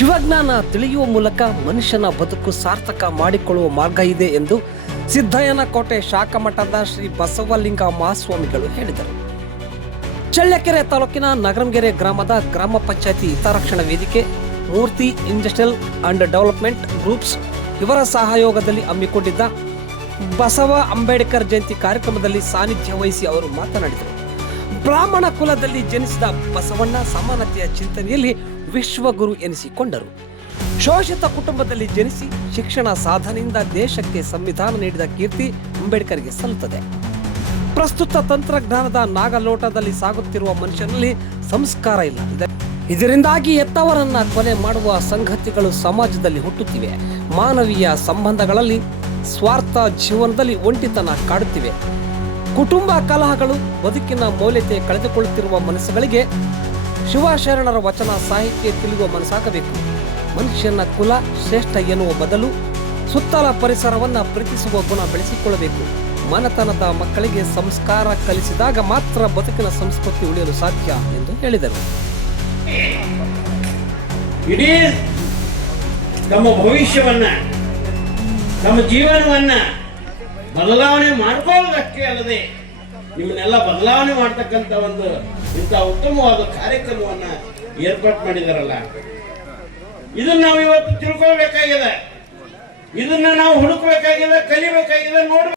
ಶಿವಜ್ಞಾನ ತಿಳಿಯುವ ಮೂಲಕ ಮನುಷ್ಯನ ಬದುಕು ಸಾರ್ಥಕ ಮಾಡಿಕೊಳ್ಳುವ ಮಾರ್ಗ ಇದೆ ಎಂದು ಸಿದ್ದಯ್ಯನಕೋಟೆ ಶಾಖಮಠದ ಶ್ರೀ ಬಸವಲಿಂಗ ಮಹಾಸ್ವಾಮಿಗಳು ಹೇಳಿದರು. ಚಳ್ಳಕೆರೆ ತಾಲೂಕಿನ ನಗರಂಗೆರೆ ಗ್ರಾಮದ ಗ್ರಾಮ ಪಂಚಾಯಿತಿ ಹಿತರಕ್ಷಣಾ ವೇದಿಕೆ, ಮೂರ್ತಿ ಇಂಡಸ್ಟ್ರಿಯಲ್ ಅಂಡ್ ಡೆವಲಪ್ಮೆಂಟ್ ಗ್ರೂಪ್ಸ್ ಇವರ ಸಹಯೋಗದಲ್ಲಿ ಹಮ್ಮಿಕೊಂಡಿದ್ದ ಬಸವ ಅಂಬೇಡ್ಕರ್ ಜಯಂತಿ ಕಾರ್ಯಕ್ರಮದಲ್ಲಿ ಸಾನ್ನಿಧ್ಯ ವಹಿಸಿ ಅವರು ಮಾತನಾಡಿದರು. ಬ್ರಾಹ್ಮಣ ಕುಲದಲ್ಲಿ ಜನಿಸಿದ ಬಸವಣ್ಣ ಸಮಾನತೆಯ ಚಿಂತನೆಯಲ್ಲಿ ವಿಶ್ವಗುರು ಎನಿಸಿಕೊಂಡರು. ಶೋಷಿತ ಕುಟುಂಬದಲ್ಲಿ ಜನಿಸಿ ಶಿಕ್ಷಣ ಸಾಧನೆಯಿಂದ ದೇಶಕ್ಕೆ ಸಂವಿಧಾನ ನೀಡಿದ ಕೀರ್ತಿ ಅಂಬೇಡ್ಕರ್ಗೆ ಸಲ್ಲುತ್ತದೆ. ಪ್ರಸ್ತುತ ತಂತ್ರಜ್ಞಾನದ ನಾಗಲೋಟದಲ್ಲಿ ಸಾಗುತ್ತಿರುವ ಮನುಷ್ಯನಲ್ಲಿ ಸಂಸ್ಕಾರ ಇಲ್ಲ. ಇದರಿಂದಾಗಿ ಎತ್ತವರನ್ನ ಕೊಲೆ ಮಾಡುವ ಸಂಗತಿಗಳು ಸಮಾಜದಲ್ಲಿ ಹುಟ್ಟುತ್ತಿವೆ. ಮಾನವೀಯ ಸಂಬಂಧಗಳಲ್ಲಿ ಸ್ವಾರ್ಥ, ಜೀವನದಲ್ಲಿ ಒಂಟಿತನ ಕಾಡುತ್ತಿವೆ. ಕುಟುಂಬ ಕಲಹಗಳು, ಬದುಕಿನ ಮೌಲ್ಯತೆ ಕಳೆದುಕೊಳ್ಳುತ್ತಿರುವ ಮನಸ್ಸುಗಳಿಗೆ ಶಿವಶರಣರ ವಚನ ಸಾಹಿತ್ಯ ತಿಳಿಯುವ ಮನಸ್ಸಾಗಬೇಕು. ಮನುಷ್ಯನ ಕುಲ ಶ್ರೇಷ್ಠ ಎನ್ನುವ ಬದಲು ಸುತ್ತಲ ಪರಿಸರವನ್ನು ಪ್ರೀತಿಸುವ ಗುಣ ಬೆಳೆಸಿಕೊಳ್ಳಬೇಕು. ಮನೆತನದ ಮಕ್ಕಳಿಗೆ ಸಂಸ್ಕಾರ ಕಲಿಸಿದಾಗ ಮಾತ್ರ ಬದುಕಿನ ಸಂಸ್ಕೃತಿ ಉಳಿಯಲು ಸಾಧ್ಯ ಎಂದು ಹೇಳಿದರು. ಇಡೀ ನಮ್ಮ ಭವಿಷ್ಯವನ್ನ, ನಮ್ಮ ಜೀವನವನ್ನ ಬದಲಾವಣೆ ಮಾಡ್ಕೊಳ್ಳೋದಕ್ಕೆ ಅಲ್ಲದೆ ನಿಮ್ಮನ್ನೆಲ್ಲ ಬದಲಾವಣೆ ಮಾಡ್ತಕ್ಕಂಥ ಒಂದು ಇಂಥ ಉತ್ತಮವಾದ ಕಾರ್ಯಕ್ರಮವನ್ನ ಏರ್ಪಾಟ್ ಮಾಡಿದಾರಲ್ಲ, ಇದನ್ನ ನಾವು ಇವತ್ತು ತಿಳ್ಕೊಳ್ಬೇಕಾಗಿದೆ. ಇದನ್ನ ನಾವು ಹುಡುಕಬೇಕಾಗಿದೆ, ಕಲಿಬೇಕಾಗಿದೆ, ನೋಡ್ಬೇಕು.